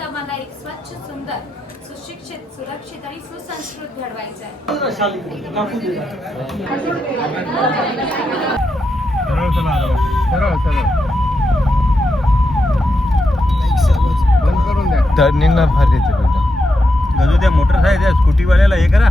आम्हाला एक स्वच्छ सुंदर सुशिक्षित सुरक्षित आणि सुसंस्कृत घडवायचं आहे. सरळ सरळ बंद करून द्या टर्निंगला फार येते गजू त्या मोटरसायकल स्कूटीवाल्याला हे करा.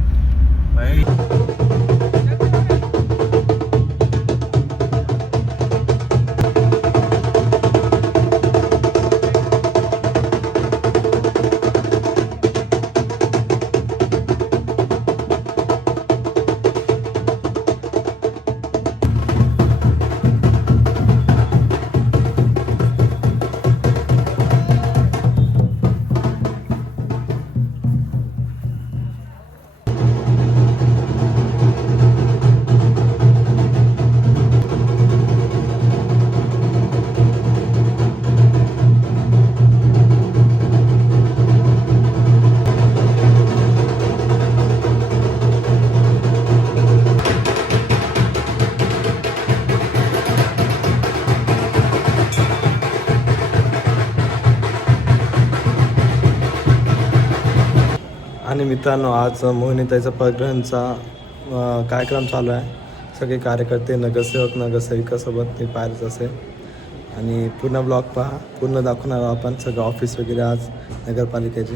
आणि मित्रांनो आज मोहिनीताईचा प्रग्रहांचा कार्यक्रम चालू आहे. सगळे कार्यकर्ते नगरसेवक नगरसेविकासोबत मी पाहायचं असेल आणि पूर्ण ब्लॉग पहा पूर्ण दाखवणार आपण. सगळं ऑफिस वगैरे आज नगरपालिकेचे.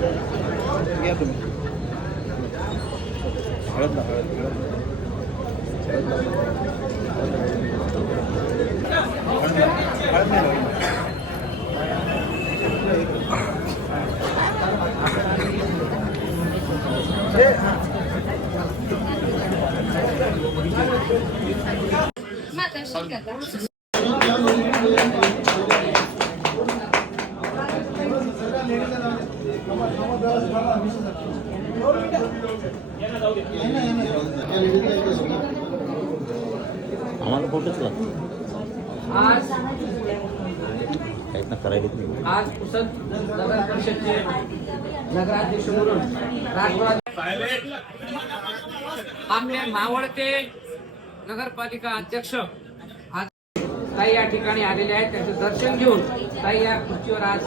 해야 됩니다. 잘한다, 잘한다. 잘한다. 잘한다. 잘한다. आम्हाला फोटोच लागतो आज काहीच ना करायला आज पुसद नगर परिषदचे नगराध्यक्ष म्हणून आपले मावळते नगरपालिका अध्यक्ष आज ताई या ठिकाणी आलेले आहेत. त्यांचं दर्शन घेऊन ताई या खुर्चीवर आज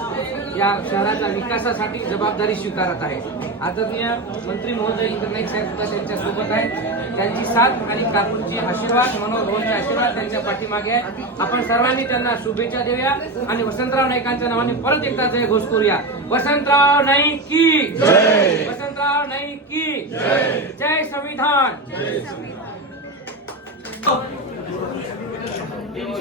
या शहराच्या विकासासाठी जबाबदारी स्वीकारत आहे. आदरणीय मंत्री महोदय इंद्रनाईक साहेब सुद्धा त्यांच्यासोबत आहेत. त्यांची साथ आणि काकूंची आशीर्वाद मनोहर भाऊंचे आशीर्वाद त्यांच्या पाठीमागे आहे. आपण सर्वांनी त्यांना शुभेच्छा देऊया आणि वसंतराव नाईकांच्या नावाने परत एकदा जय घोष करूया. वसंतराव नाईक की? वसंतराव नाईक की? जय संविधान.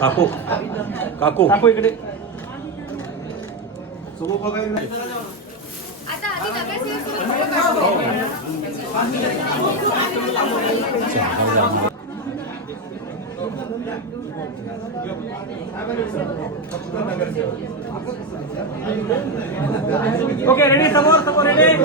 काकू. काकू. काकू इकडे. ओके रेडी समोर समोर रेडी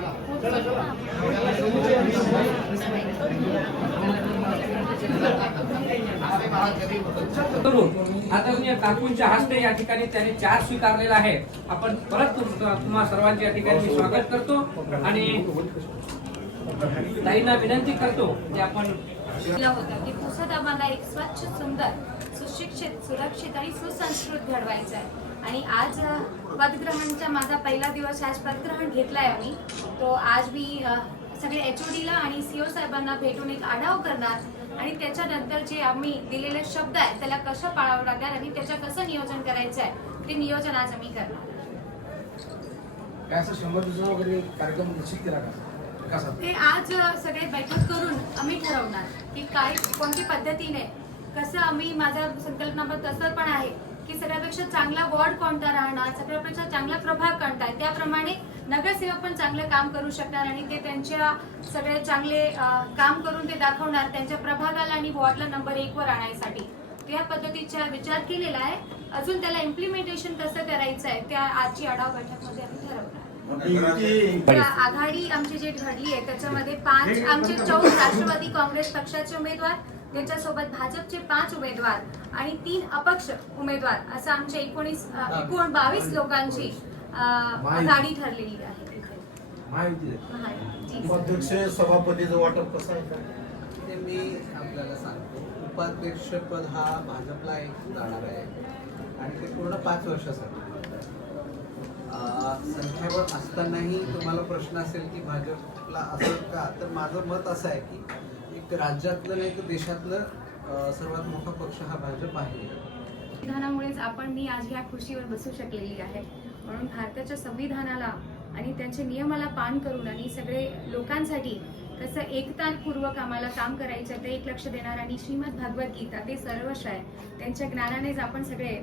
आता तुम्ही काकूंच्या हस्ते या ठिकाणी त्याने चार स्वीकारलेला आहे. आपण परत तुम- तुम्हा सर्वांचे या ठिकाणी स्वागत करतो आणि ताईंना विनंती करतो की आपण दिला होता की पुसद आम्हाला एक स्वच्छ सुंदर सुशिक्षित सुरक्षित आणि सुसंस्कृत घडवायचं आहे. आणि आज पदग्रहणचा माझा पहिला दिवस आज पदग्रहण घेतलाय आम्ही. तो आज मी सगळे एच ला आणि सीओ साहेबांना भेटून एक आढावा करणार आणि त्याच्यानंतर जे आम्ही दिलेले शब्द आहेत त्याला कसं पाळावं लागणार आणि त्याचं कसं नियोजन करायचं आहे ते नियोजन आज आम्ही करणार. ते आज सगळे बैठक करून आम्ही ठरवणार की काय कोणत्या पद्धतीने कसं आम्ही माझा संकल्पना तसं पण आहे की सगळ्यापेक्षा चांगला वॉर्ड कोणता राहणार सगळ्यापेक्षा चांगला प्रभाग कोणता आहे त्याप्रमाणे नगरसेवक पण चांगलं काम करू शकणार आणि ते त्यांच्या सगळे चांगले काम करून ते दाखवणार त्यांच्या प्रभागाला आणि वॉर्डला नंबर एक वर आणण्यासाठी त्या पद्धतीचा विचार केलेला आहे. अजून त्याला इम्प्लिमेंटेशन कसं करायचं आहे त्या आजची आढावा बैठकमध्ये आम्ही ठरवणार आघाडी आमची जी घडली आहे त्याच्यामध्ये पाच आमचे चौद राष्ट्रवादी काँग्रेस पक्षाचे उमेदवार त्याच्यासोबत भाजपचे पाच उमेदवार आणि तीन अपक्ष उमेदवार असं आमच्या एकोणीस एकूण बावीस लोकांची आघाडी ठरलेली आहे. अध्यक्ष सभापतीचं वाटप कसं आहे? का ते मी आपल्याला सांगतो. उपाध्यक्षपद हा भाजपला एक जाणार आहे. आणि ते पूर्ण पाच वर्षासाठी. संख्याबळ असतानाही तुम्हाला प्रश्न असेल की भाजपला असं का? तर माझं मत असं आहे की ते राज्यातलं नाही तर देशातलं सर्वात मोठा पक्ष हा भाजप आहे. संविधानामुळेच आपण मी आज या खुर्चीवर बसू शकलेली आहे. म्हणून भारताच्या संविधानाला आणि त्यांच्या नियमाला पान करून आणि सगळे लोकांसाठी कसं एकतालपूर्वक आम्हाला काम करायचं ते एक लक्ष देणार आणि श्रीमद भगवद्गीता ते सर्वस्व आहे. त्यांच्या ज्ञानानेच आपण सगळे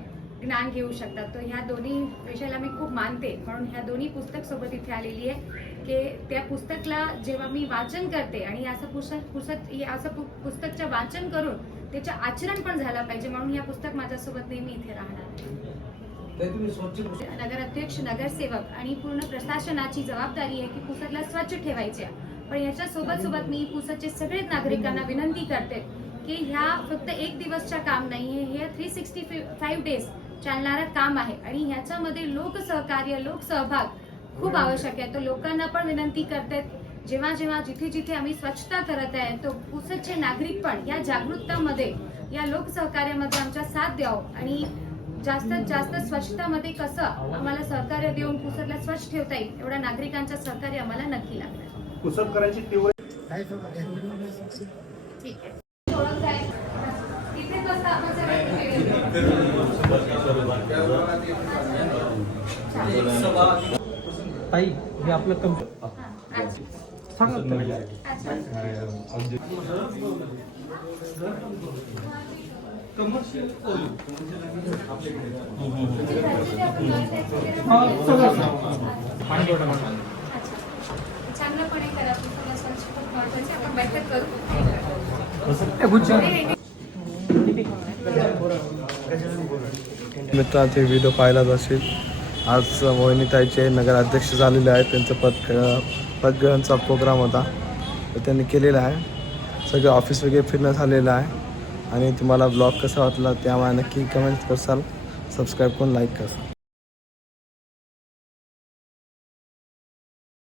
ज्ञान घेऊ शकतात. तर ह्या दोन्ही विषयाला मी खूप मानते. म्हणून ह्या दोन्ही पुस्तक सोबत इथे आलेली आहे की त्या पुस्तकला जेव्हा मी वाचन करते आणि असं पुस्तक पुस्तक असं पुस्तकचं वाचन करून त्याचं आचरण पण झालं पाहिजे म्हणून या पुस्तक माझ्यासोबत नेहमी इथे राहणार. स्वच्छ नगराध्यक्ष नगरसेवक आणि पूर्ण प्रशासनाची जबाबदारी आहे की पुसदला स्वच्छ ठेवायचे. आहे. पण याच्या सोबत सोबत मी पुसदचे सगळेच नागरिकांना विनंती करते की ह्या फक्त एक दिवसच्या काम नाहीये. हे थ्री सिक्स्टी फाईव्ह डेज चालणारं काम आहे. आणि ह्याच्यामध्ये लोकसहकार्य लोकसहभाग खूप आवश्यक आहे. तर लोकांना पण विनंती करते जेव्हा जेव्हा जिथे जिथे आम्ही स्वच्छता करत आहे तो पुसदचे नागरिक पण या जागरूकतामध्ये या लोकसहकार्यामध्ये आमच्या साथ द्यावं. आणि जास्तीत जास्त स्वच्छतामध्ये कसं आम्हाला सहकार्य देऊन पुसदला स्वच्छ ठेवता येईल एवढ्या नागरिकांचं सहकार्य आम्हाला नक्की लागणार पुसद करायची तीव्र ठीक आहे ओळख आहे. तिथे कसं आपण सगळे ताई हे आपलं कम हा, चांगलंपणे करा आपण बैठक करू व्हिडिओ पाहिलाच असेल आज मोहिनीताईचे नगराध्यक्ष झालेले आहेत. त्यांचं पद पदग्रहणचा प्रोग्राम होता. तर त्यांनी केलेला आहे. सगळं ऑफिस वगैरे फिरणं झालेलं आहे. आणि तुम्हाला ब्लॉग कसा वाटला त्यामुळे नक्की कमेंट करसाल. सबस्क्राईब करून लाईक करसाल